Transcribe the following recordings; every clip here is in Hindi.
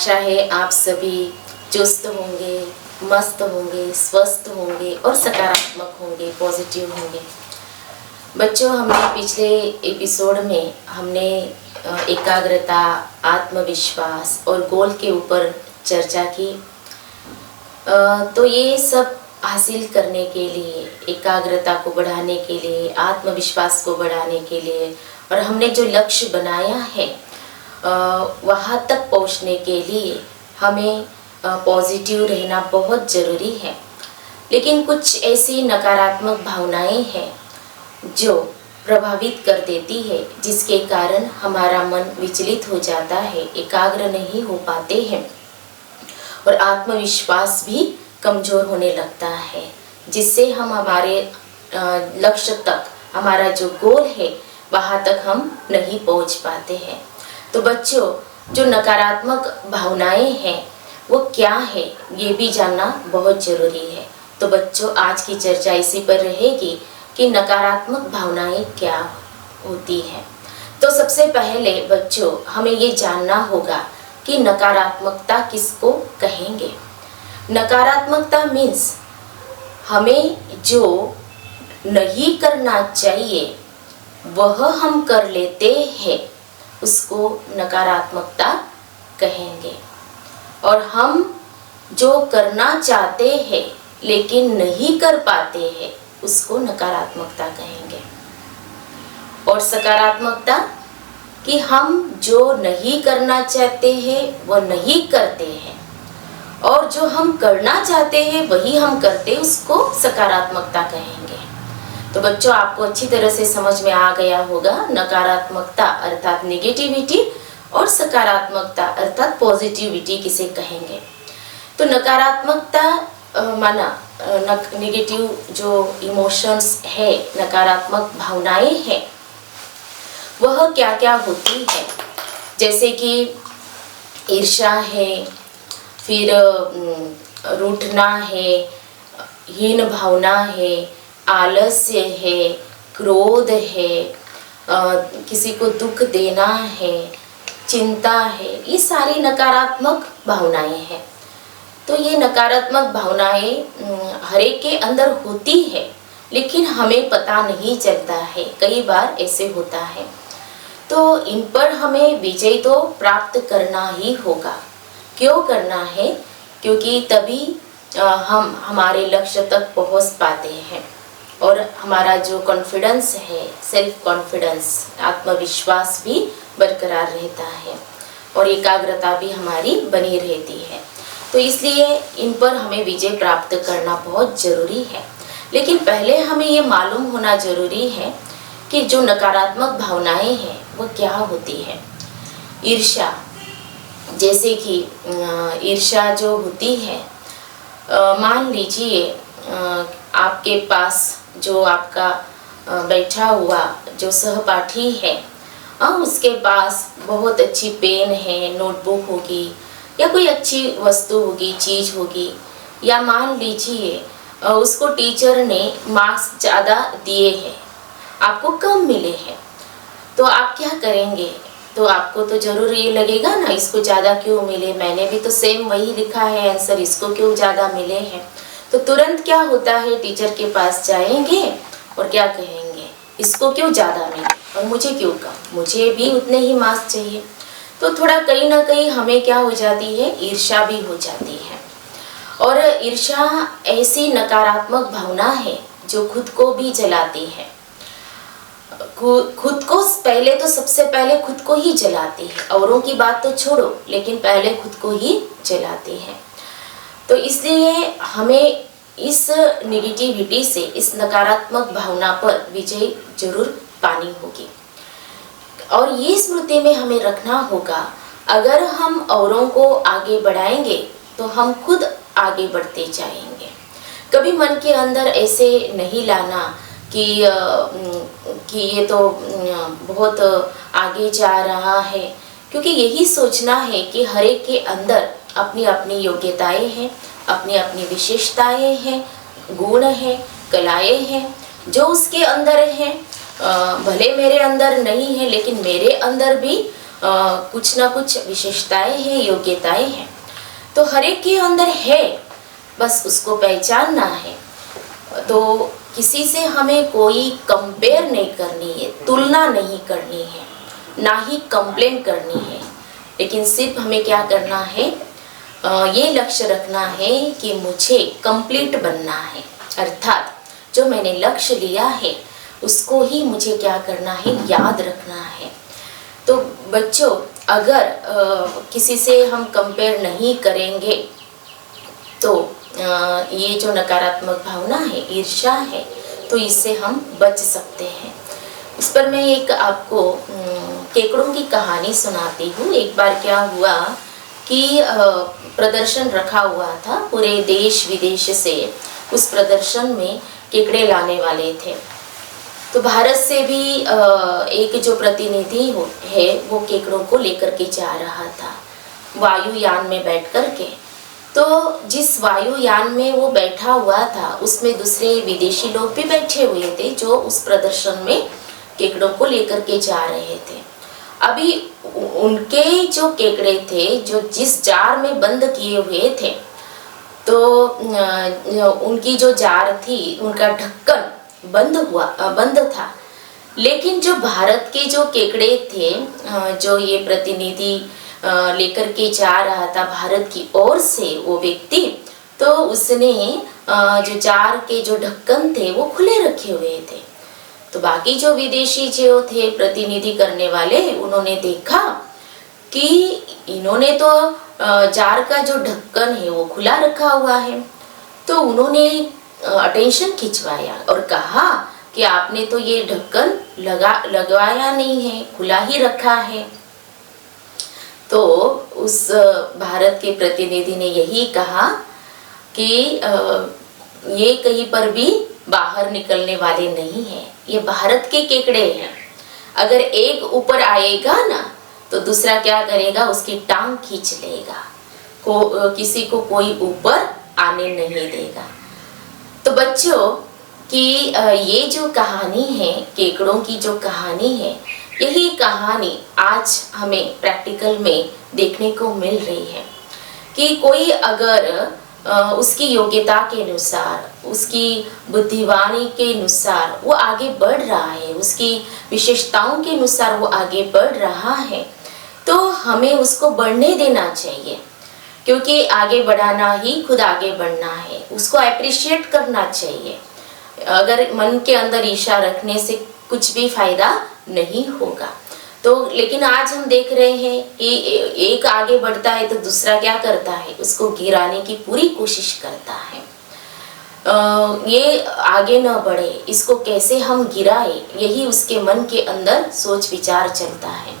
आशा है आप सभी चुस्त होंगे, मस्त होंगे, स्वस्थ होंगे और सकारात्मक होंगे, पॉजिटिव होंगे। बच्चों, हमने पिछले एपिसोड में हमने एकाग्रता, आत्मविश्वास और गोल के ऊपर चर्चा की। तो ये सब हासिल करने के लिए, एकाग्रता को बढ़ाने के लिए, आत्मविश्वास को बढ़ाने के लिए और हमने जो लक्ष्य बनाया है वहाँ तक पहुँचने के लिए हमें पॉजिटिव रहना बहुत ज़रूरी है। लेकिन कुछ ऐसी नकारात्मक भावनाएं हैं जो प्रभावित कर देती है, जिसके कारण हमारा मन विचलित हो जाता है, एकाग्र नहीं हो पाते हैं और आत्मविश्वास भी कमज़ोर होने लगता है, जिससे हम हमारे लक्ष्य तक, हमारा जो गोल है वहाँ तक हम नहीं पहुँच पाते हैं। तो बच्चों, जो नकारात्मक भावनाएं हैं वो क्या है, ये भी जानना बहुत ज़रूरी है। तो बच्चों, आज की चर्चा इसी पर रहेगी कि नकारात्मक भावनाएं क्या होती हैं। तो सबसे पहले बच्चों, हमें ये जानना होगा कि नकारात्मकता किसको कहेंगे। नकारात्मकता मीन्स हमें जो नहीं करना चाहिए वह हम कर लेते हैं, उसको नकारात्मकता कहेंगे। और हम जो करना चाहते हैं लेकिन नहीं कर पाते हैं, उसको नकारात्मकता कहेंगे। और सकारात्मकता कि हम जो नहीं करना चाहते हैं वह नहीं करते हैं और जो हम करना चाहते हैं वही हम करते, उसको सकारात्मकता कहेंगे। तो बच्चों, आपको अच्छी तरह से समझ में आ गया होगा नकारात्मकता अर्थात नेगेटिविटी और सकारात्मकता अर्थात पॉजिटिविटी किसे कहेंगे। तो नकारात्मकता माना नेगेटिव जो इमोशंस है, नकारात्मक भावनाएं हैं, वह क्या क्या होती है। जैसे कि ईर्ष्या है, फिर रूठना है, हीन भावना है, आलस्य है, क्रोध है, किसी को दुख देना है, चिंता है, ये सारी नकारात्मक भावनाएं हैं। तो ये नकारात्मक भावनाएं हर एक के अंदर होती है, लेकिन हमें पता नहीं चलता है, कई बार ऐसे होता है। तो इन पर हमें विजय तो प्राप्त करना ही होगा। क्यों करना है? क्योंकि तभी हम हमारे लक्ष्य तक पहुंच पाते हैं और हमारा जो कॉन्फिडेंस है, सेल्फ कॉन्फिडेंस, आत्मविश्वास भी बरकरार रहता है और एकाग्रता भी हमारी बनी रहती है। तो इसलिए इन पर हमें विजय प्राप्त करना बहुत ज़रूरी है। लेकिन पहले हमें ये मालूम होना ज़रूरी है कि जो नकारात्मक भावनाएं हैं वो क्या होती है। ईर्ष्या, जैसे कि ईर्ष्या जो होती है, मान लीजिए आपके पास जो आपका बैठा हुआ जो सहपाठी है, उसके पास बहुत अच्छी पेन है, नोटबुक होगी या कोई अच्छी वस्तु होगी, चीज़ होगी, या मान लीजिए उसको टीचर ने मार्क्स ज़्यादा दिए हैं, आपको कम मिले हैं, तो आप क्या करेंगे? तो आपको तो ज़रूर ये लगेगा ना, इसको ज़्यादा क्यों मिले, मैंने भी तो सेम वही लिखा है आंसर, इसको क्यों ज़्यादा मिले हैं। तो तुरंत क्या होता है, टीचर के पास जाएंगे और क्या कहेंगे, इसको क्यों ज़्यादा मिले और मुझे क्यों कम, मुझे भी उतने ही मार्क्स चाहिए। तो थोड़ा कहीं ना कहीं हमें क्या हो जाती है, ईर्ष्या भी हो जाती है। और ईर्ष्या ऐसी नकारात्मक भावना है जो खुद को भी जलाती है, खुद को पहले तो सबसे पहले खुद को ही जलाती है, औरों की बात तो छोड़ो, लेकिन पहले खुद को ही जलाती है। तो इसलिए हमें इस नेगेटिविटी से, इस नकारात्मक भावना पर विजय जरूर पानी होगी। और ये स्मृति में हमें रखना होगा, अगर हम औरों को आगे बढ़ाएंगे तो हम खुद आगे बढ़ते जाएंगे। कभी मन के अंदर ऐसे नहीं लाना कि ये तो बहुत आगे जा रहा है, क्योंकि यही सोचना है कि हर एक के अंदर अपनी अपनी योग्यताएं हैं, अपनी अपनी विशेषताएं हैं, गुण हैं, कलाएं हैं, जो उसके अंदर हैं। भले मेरे अंदर नहीं है, लेकिन मेरे अंदर भी कुछ ना कुछ विशेषताएं हैं, योग्यताएं हैं, तो हर एक के अंदर है, बस उसको पहचानना है। तो किसी से हमें कोई कंपेयर नहीं करनी है, तुलना नहीं करनी है, ना ही कंप्लेन करनी है, लेकिन सिर्फ हमें क्या करना है, ये लक्ष्य रखना है कि मुझे कंप्लीट बनना है, अर्थात जो मैंने लक्ष्य लिया है उसको ही मुझे क्या करना है, याद रखना है। तो बच्चों, अगर किसी से हम कंपेयर नहीं करेंगे तो ये जो नकारात्मक भावना है, ईर्ष्या है, तो इससे हम बच सकते हैं। इस पर मैं एक आपको केकड़ों की कहानी सुनाती हूँ। एक बार क्या हुआ कि प्रदर्शन रखा हुआ था, पूरे देश विदेश से उस प्रदर्शन में केकड़े लाने वाले थे। तो भारत से भी एक जो प्रतिनिधि है वो केकड़ों को लेकर के जा रहा था वायुयान में बैठ कर के। तो जिस वायुयान में वो बैठा हुआ था उसमें दूसरे विदेशी लोग भी बैठे हुए थे जो उस प्रदर्शन में केकड़ों को लेकर के जा रहे थे। अभी उनके जो केकड़े थे, जो जिस जार में बंद किए हुए थे, तो उनकी जो जार थी उनका ढक्कन बंद था। लेकिन जो भारत के जो केकड़े थे, जो ये प्रतिनिधि लेकर के जा रहा था भारत की ओर से वो व्यक्ति, तो उसने जो जार के जो ढक्कन थे वो खुले रखे हुए थे। तो बाकी जो विदेशी जो थे प्रतिनिधि करने वाले, उन्होंने देखा कि इन्होंने तो जार का जो ढक्कन है वो खुला रखा हुआ है। तो उन्होंने अटेंशन खिंचवाया और कहा कि आपने तो ये ढक्कन लगवाया नहीं है, खुला ही रखा है। तो उस भारत के प्रतिनिधि ने यही कहा कि ये कहीं पर भी बाहर निकलने वाले नहीं हैं, ये भारत के केकड़े हैं। अगर एक ऊपर आएगा ना तो दूसरा क्या करेगा, उसकी टांग खींच लेगा, किसी को कोई ऊपर आने नहीं देगा। तो बच्चों कि ये जो कहानी है, केकड़ों की जो कहानी है, यही कहानी आज हमें प्रैक्टिकल में देखने को मिल रही है कि कोई अगर उसकी योग्यता के अनुसार, उसकी बुद्धिवानी के अनुसार वो आगे बढ़ रहा है, उसकी विशेषताओं के अनुसार वो आगे बढ़ रहा है, तो हमें उसको बढ़ने देना चाहिए, क्योंकि आगे बढ़ाना ही खुद आगे बढ़ना है। उसको अप्रिशिएट करना चाहिए। अगर मन के अंदर ईर्ष्या रखने से कुछ भी फायदा नहीं होगा। तो लेकिन आज हम देख रहे हैं कि एक आगे बढ़ता है तो दूसरा क्या करता है, उसको गिराने की पूरी कोशिश करता है। ये आगे न बढ़े, इसको कैसे हम गिराए, यही उसके मन के अंदर सोच विचार चलता है।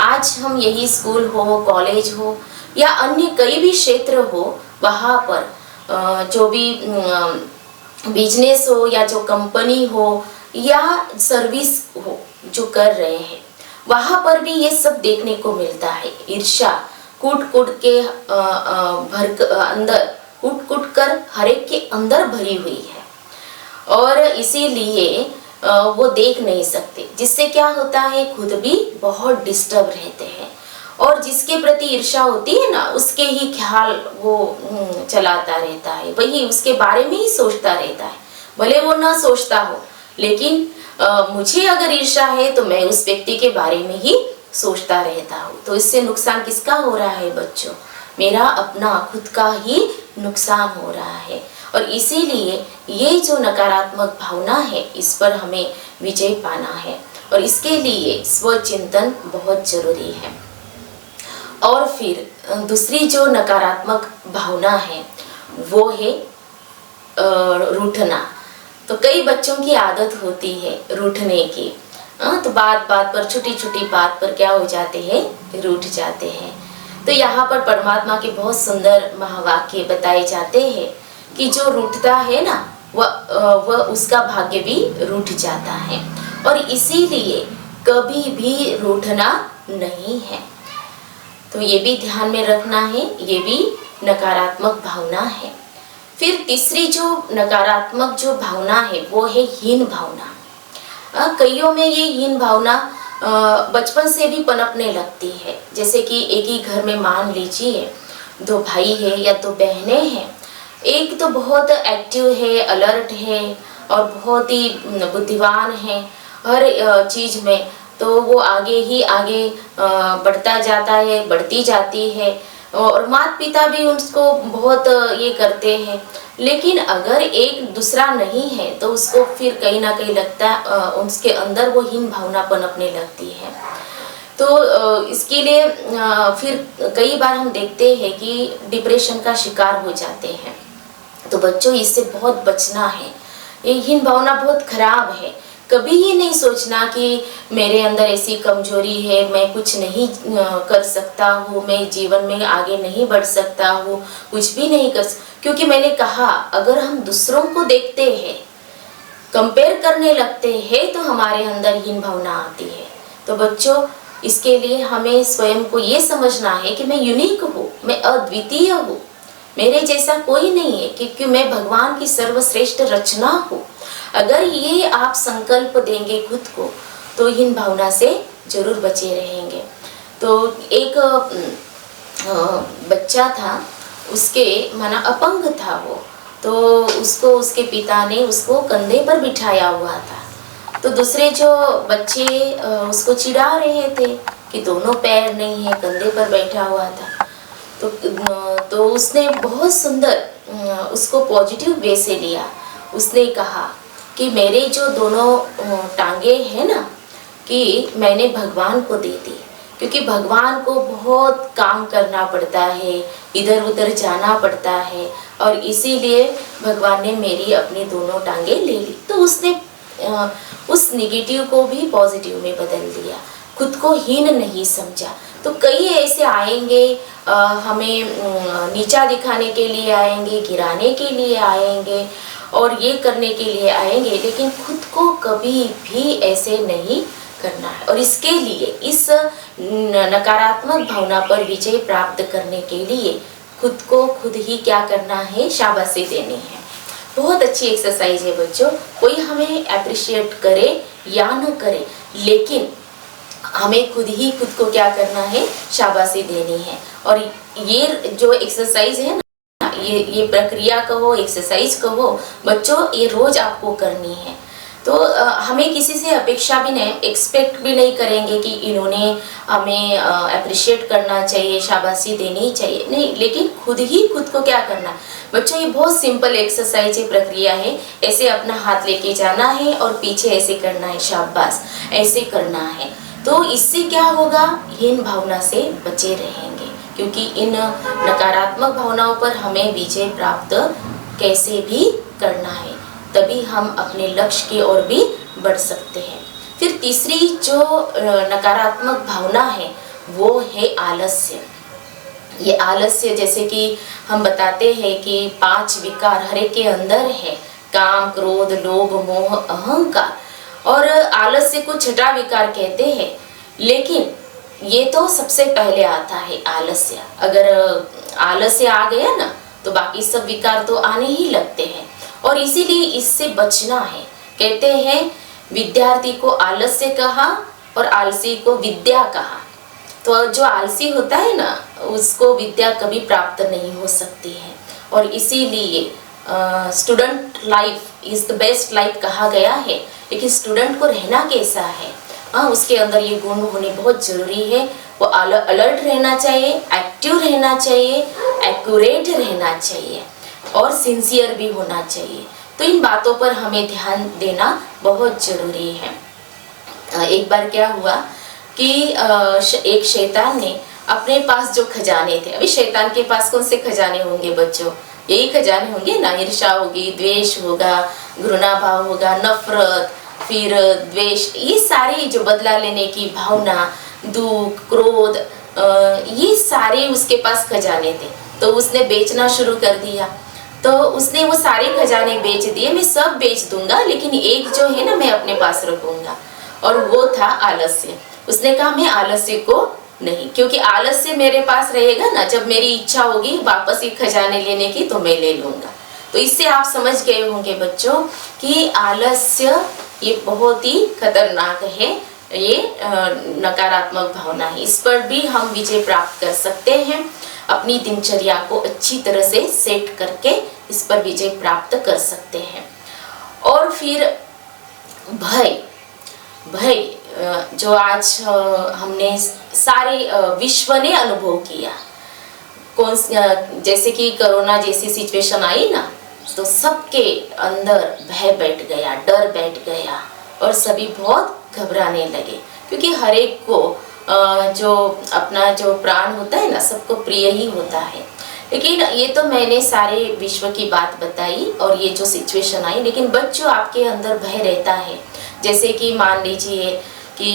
आज हम यही स्कूल हो, कॉलेज हो या अन्य कई भी क्षेत्र हो, वहाँ पर जो भी बिजनेस हो या जो कंपनी हो या सर्विस हो जो कर रहे हैं, वहाँ पर भी ये सब देखने को मिलता है। ईर्ष्या कूट के अंदर कूट कर हर एक के अंदर भरी हुई है, और इसीलिए वो देख नहीं सकते, जिससे क्या होता है, खुद भी बहुत डिस्टर्ब रहते हैं, और जिसके प्रति ईर्ष्या होती है ना, उसके ही ख्याल वो चलाता रहता है, वही उसके बारे में ही सोचता रहता है। भले वो ना सोचता हो, लेकिन मुझे अगर ईर्ष्या है तो मैं उस व्यक्ति के बारे में ही सोचता रहता हूँ। तो इससे नुकसान किसका हो रहा है बच्चों? मेरा अपना खुद का ही नुकसान हो रहा है। और इसीलिए ये जो नकारात्मक भावना है, इस पर हमें विजय पाना है, और इसके लिए स्वचिंतन बहुत जरूरी है। और फिर दूसरी जो नकारात्मक भावना है वो है रूठना। तो कई बच्चों की आदत होती है रूठने की, तो बात पर, छोटी छोटी बात पर क्या हो जाते हैं, रूठ जाते हैं। तो यहाँ पर परमात्मा के बहुत सुंदर महावाक्य बताए जाते हैं कि जो रूठता है ना, वह उसका भाग्य भी रूठ जाता है, और इसीलिए कभी भी रूठना नहीं है। तो ये भी ध्यान में रखना है, ये भी नकारात्मक भावना है। फिर तीसरी जो नकारात्मक जो भावना है वो है हीन भावना। कईयों में ये हीन भावना बचपन से भी पनपने लगती है। जैसे कि एक ही घर में मान लीजिए 2 भाई है या 2 बहनें हैं। एक तो बहुत एक्टिव है, अलर्ट है और बहुत ही बुद्धिमान है हर चीज़ में, तो वो आगे ही आगे बढ़ता जाता है, बढ़ती जाती है और माता पिता भी उसको बहुत ये करते हैं। लेकिन अगर एक दूसरा नहीं है तो उसको फिर कहीं ना कहीं लगता है उसके अंदर वो हीन भावना पनपने लगती है। तो इसके लिए फिर कई बार हम देखते हैं कि डिप्रेशन का शिकार हो जाते हैं। तो बच्चों इससे बहुत बचना है। ये हीन भावना बहुत खराब है। कभी ये नहीं सोचना कि मेरे अंदर ऐसी कमजोरी है, मैं कुछ नहीं कर सकता हूँ, मैं जीवन में आगे नहीं बढ़ सकता हूँ, कुछ भी नहीं कर क्योंकि मैंने कहा अगर हम दूसरों को देखते हैं, कंपेयर करने लगते हैं, तो हमारे अंदर हीन भावना आती है। तो बच्चों इसके लिए हमें स्वयं को ये समझना है कि मैं यूनिक हूँ, मैं अद्वितीय हूँ, मेरे जैसा कोई नहीं है, क्योंकि मैं भगवान की सर्वश्रेष्ठ रचना हूँ। अगर ये आप संकल्प देंगे खुद को तो हीन भावना से जरूर बचे रहेंगे। तो एक बच्चा था, उसके माना अपंग था वो, तो उसको उसके पिता ने उसको कंधे पर बिठाया हुआ था। तो दूसरे जो बच्चे उसको चिढ़ा रहे थे कि दोनों पैर नहीं है, कंधे पर बैठा हुआ था। तो उसने बहुत सुंदर उसको पॉजिटिव वे से लिया। उसने कहा कि मेरे जो दोनों टांगे हैं ना, कि मैंने भगवान को दे दी, क्योंकि भगवान को बहुत काम करना पड़ता है, इधर उधर जाना पड़ता है, और इसीलिए भगवान ने मेरी अपनी दोनों टांगे ले ली। तो उसने उस निगेटिव को भी पॉजिटिव में बदल दिया, खुद को हीन नहीं समझा। तो कई ऐसे आएंगे हमें नीचा दिखाने के लिए आएंगे, गिराने के लिए आएंगे और ये करने के लिए आएंगे, लेकिन खुद को कभी भी ऐसे नहीं करना है। और इसके लिए इस नकारात्मक भावना पर विजय प्राप्त करने के लिए खुद को खुद ही क्या करना है, शाबाशी देनी है। बहुत अच्छी एक्सरसाइज है बच्चों। कोई हमें अप्रिशिएट करे या न करे, लेकिन हमें खुद ही खुद को क्या करना है, शाबाशी देनी है। और ये जो एक्सरसाइज है ना, ये प्रक्रिया कहो, एक्सरसाइज कहो बच्चों, ये रोज आपको करनी है। तो हमें किसी से अपेक्षा भी नहीं, एक्सपेक्ट भी नहीं करेंगे कि इन्होंने हमें अप्रिशिएट करना चाहिए, शाबाशी देनी चाहिए, नहीं, लेकिन खुद ही खुद को क्या करना बच्चों। ये बहुत सिंपल एक्सरसाइज है, प्रक्रिया है। ऐसे अपना हाथ लेके जाना है और पीछे ऐसे करना है, शाबाश, ऐसे करना है। तो इससे क्या होगा, हीन भावना से बचे रहेंगे, क्योंकि इन नकारात्मक भावनाओं पर हमें विजय प्राप्त कैसे भी करना है, तभी हम अपने लक्ष्य की ओर भी बढ़ सकते हैं। फिर तीसरी जो नकारात्मक भावना है वो है आलस्य। ये आलस्य, जैसे कि हम बताते हैं कि 5 विकार हर एक के अंदर है, काम, क्रोध, लोभ, मोह, अहंकार। और आलस्य को छठा विकार कहते हैं, लेकिन ये तो सबसे पहले आता है आलस्य। अगर आलस्य आ गया ना तो बाकी सब विकार तो आने ही लगते हैं, और इसीलिए इससे बचना है। कहते हैं विद्यार्थी को आलस्य कहा और आलसी को विद्या कहा। तो जो आलसी होता है ना, उसको विद्या कभी प्राप्त नहीं हो सकती है, और इसीलिए student life is the best life कहा गया है। लेकिन स्टूडेंट को रहना कैसा है, उसके अंदर ये गुण होने बहुत जरूरी है। वो अलर्ट रहना चाहिए, एक्टिव रहना चाहिए, एक्यूरेट रहना चाहिए और सिंसियर भी होना चाहिए। तो इन बातों पर हमें ध्यान देना बहुत जरूरी है। एक बार क्या हुआ कि एक शैतान ने अपने पास जो खजाने थे, अभी शैतान के पास कौन से खजाने होंगे बच्चों, यही खजाने होंगे ना, ईर्ष्या होगी, द्वेष होगा, घृणा भाव होगा, नफरत, फिर द्वेष, ये सारे जो बदला लेने की भावना, दुख, क्रोध, ये सारे उसके पास खजाने थे। तो उसने बेचना शुरू कर दिया। तो उसने वो सारे खजाने बेच दिए, मैं सब बेच दूंगा, लेकिन एक जो है ना मैं अपने पास रखूंगा, और वो था आलस्य। उसने कहा मैं आलस्य को नहीं, क्योंकि आलस्य मेरे पास रहेगा ना, जब मेरी इच्छा होगी वापस ये खजाने लेने की तो मैं ले लूंगा। तो इससे आप समझ गए होंगे बच्चों कि आलस्य ये बहुत ही खतरनाक है, ये नकारात्मक भावना है, इस पर भी हम विजय प्राप्त कर सकते हैं। अपनी दिनचर्या को अच्छी तरह से सेट करके इस पर विजय प्राप्त कर सकते हैं। और फिर भय, जो आज हमने सारे विश्व ने अनुभव किया, जैसे कि कोरोना जैसी सिचुएशन आई ना, तो सबके अंदर भय बैठ गया, डर बैठ गया और सभी बहुत घबराने लगे, क्योंकि हर एक को जो अपना जो प्राण होता है ना, सबको प्रिय ही होता है। लेकिन ये तो मैंने सारे विश्व की बात बताई और ये जो सिचुएशन आई, लेकिन बच्चों आपके अंदर भय रहता है। जैसे कि मान लीजिए कि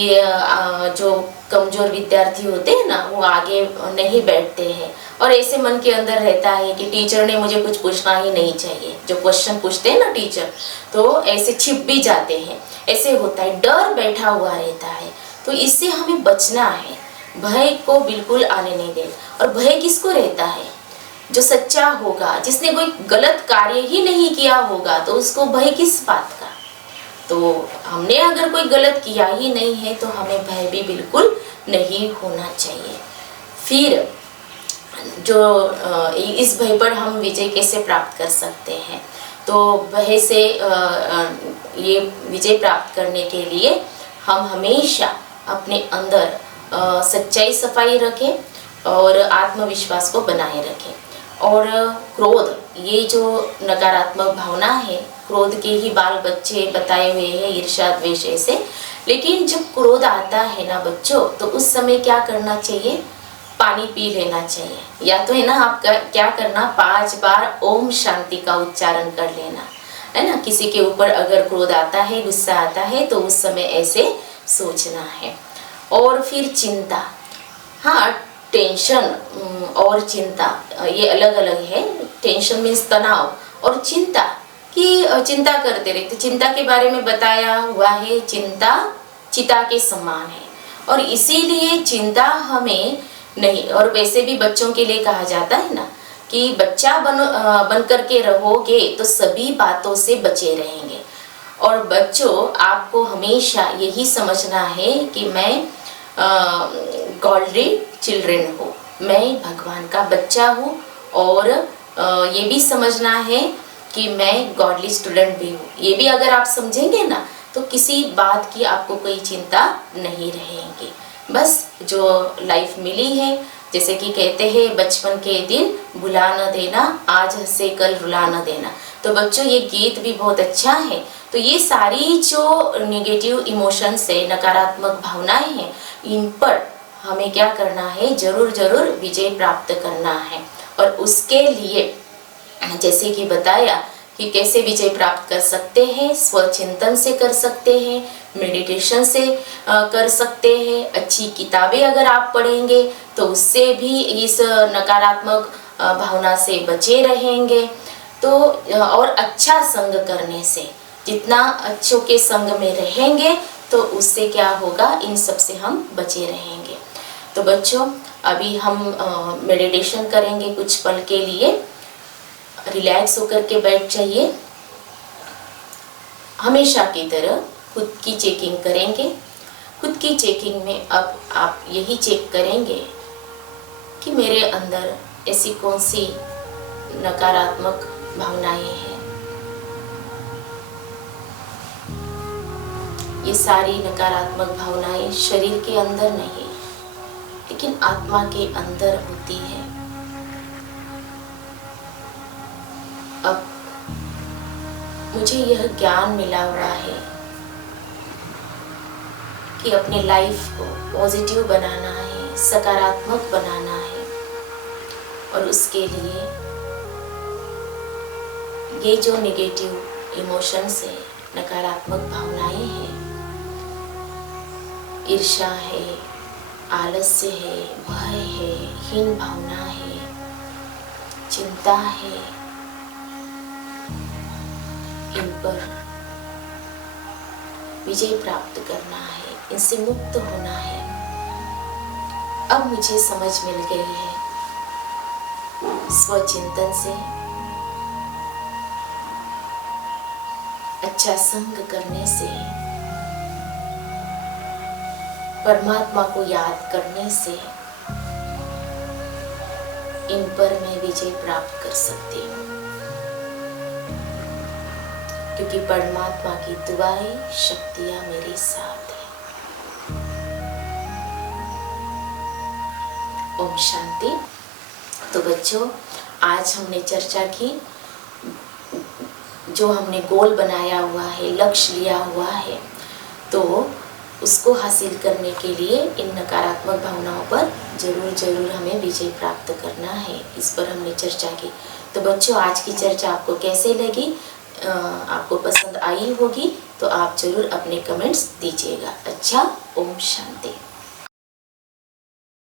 जो कमजोर विद्यार्थी होते हैं ना, वो आगे नहीं बैठते हैं और ऐसे मन के अंदर रहता है कि टीचर ने मुझे कुछ पूछना ही नहीं चाहिए। जो क्वेश्चन पूछते हैं ना टीचर, तो ऐसे छिप भी जाते हैं, ऐसे होता है, डर बैठा हुआ रहता है। तो इससे हमें बचना है, भय को बिल्कुल आने नहीं देना। और भय किसको रहता है? जो सच्चा होगा, जिसने कोई गलत कार्य ही नहीं किया होगा, तो उसको भय किस बात का? तो हमने अगर कोई गलत किया ही नहीं है तो हमें भय भी बिल्कुल नहीं होना चाहिए। फिर जो इस भय पर हम विजय कैसे प्राप्त कर सकते हैं? तो भय से ये विजय प्राप्त करने के लिए हम हमेशा अपने अंदर सच्चाई, सफाई रखें और आत्मविश्वास को बनाए रखें। और क्रोध, ये जो नकारात्मक भावना है, क्रोध के ही बाल बच्चे बताए हुए हैं, ईर्ष्या, द्वेष ऐसे। लेकिन जब क्रोध आता है ना बच्चों, तो उस समय क्या करना चाहिए? पानी पी लेना चाहिए, या तो है ना आप क्या करना, 5 बार ओम शांति का उच्चारण कर लेना, है ना। किसी के ऊपर अगर क्रोध आता है, गुस्सा आता है, तो उस समय ऐसे सोचना है। और फिर चिंता, हाँ, टेंशन और चिंता ये अलग अलग है। टेंशन मीन्स तनाव, और चिंता कि चिंता करते रहते। चिंता के बारे में बताया हुआ है, चिंता चिता के समान है, और इसीलिए चिंता हमें नहीं। और वैसे भी बच्चों के लिए कहा जाता है ना कि बच्चा बन करके रहोगे तो सभी बातों से बचे रहेंगे। और बच्चों, आपको हमेशा यही समझना है कि मैं गॉडली चिल्ड्रन हूँ, मैं भगवान का बच्चा हूँ। और ये भी समझना है कि मैं गॉडली स्टूडेंट भी हूँ। ये भी अगर आप समझेंगे ना, तो किसी बात की आपको कोई चिंता नहीं रहेगी। बस जो लाइफ मिली है, जैसे कि कहते हैं, बचपन के दिन भुला न देना, आज हंसे कल रुला न देना। तो बच्चों, ये गीत भी बहुत अच्छा है। तो ये सारी जो नेगेटिव इमोशंस है, नकारात्मक भावनाएं हैं, इन पर हमें क्या करना है? जरूर जरूर विजय प्राप्त करना है। और उसके लिए जैसे कि बताया कि कैसे विजय प्राप्त कर सकते हैं, स्वचिंतन से कर सकते हैं, मेडिटेशन से कर सकते हैं। अच्छी किताबें अगर आप पढ़ेंगे तो उससे भी इस नकारात्मक भावना से बचे रहेंगे। तो और अच्छा संग करने से, जितना अच्छों के संग में रहेंगे तो उससे क्या होगा? इन सब से हम बचे रहेंगे। तो बच्चों, अभी हम मेडिटेशन करेंगे कुछ पल के लिए। रिलैक्स होकर के बैठ जाइए। हमेशा की तरह खुद की चेकिंग करेंगे। खुद की चेकिंग में अब आप यही चेक करेंगे कि मेरे अंदर ऐसी कौन सी नकारात्मक भावनाएं हैं। ये सारी नकारात्मक भावनाएं शरीर के अंदर नहीं, लेकिन आत्मा के अंदर होती है। अब मुझे यह ज्ञान मिला हुआ है कि अपने लाइफ को पॉजिटिव बनाना है, सकारात्मक बनाना है। और उसके लिए ये जो नेगेटिव इमोशंस है, नकारात्मक भावनाएं हैं, ईर्ष्या है, आलस्य है, भय है, हीन भावना है, चिंता है, इन पर विजय प्राप्त करना है, इनसे मुक्त होना है। अब मुझे समझ मिल गई है, स्वचिंतन से, अच्छा संग करने से परमात्मा को याद करने से इन पर मैं विजय प्राप्त कर सकती हूँ, क्योंकि परमात्मा की दुआएं शक्तियां मेरे साथ है। ओम शांति। तो बच्चों, आज हमने चर्चा की, जो हमने गोल बनाया हुआ है, लक्ष्य लिया हुआ है, तो उसको हासिल करने के लिए इन नकारात्मक भावनाओं पर जरूर हमें विजय प्राप्त करना है। इस पर हमने चर्चा की। तो बच्चों, आज की चर्चा आपको कैसे लगी? आपको पसंद आई होगी तो आप जरूर अपने कमेंट्स दीजिएगा। अच्छा, ओम शांति।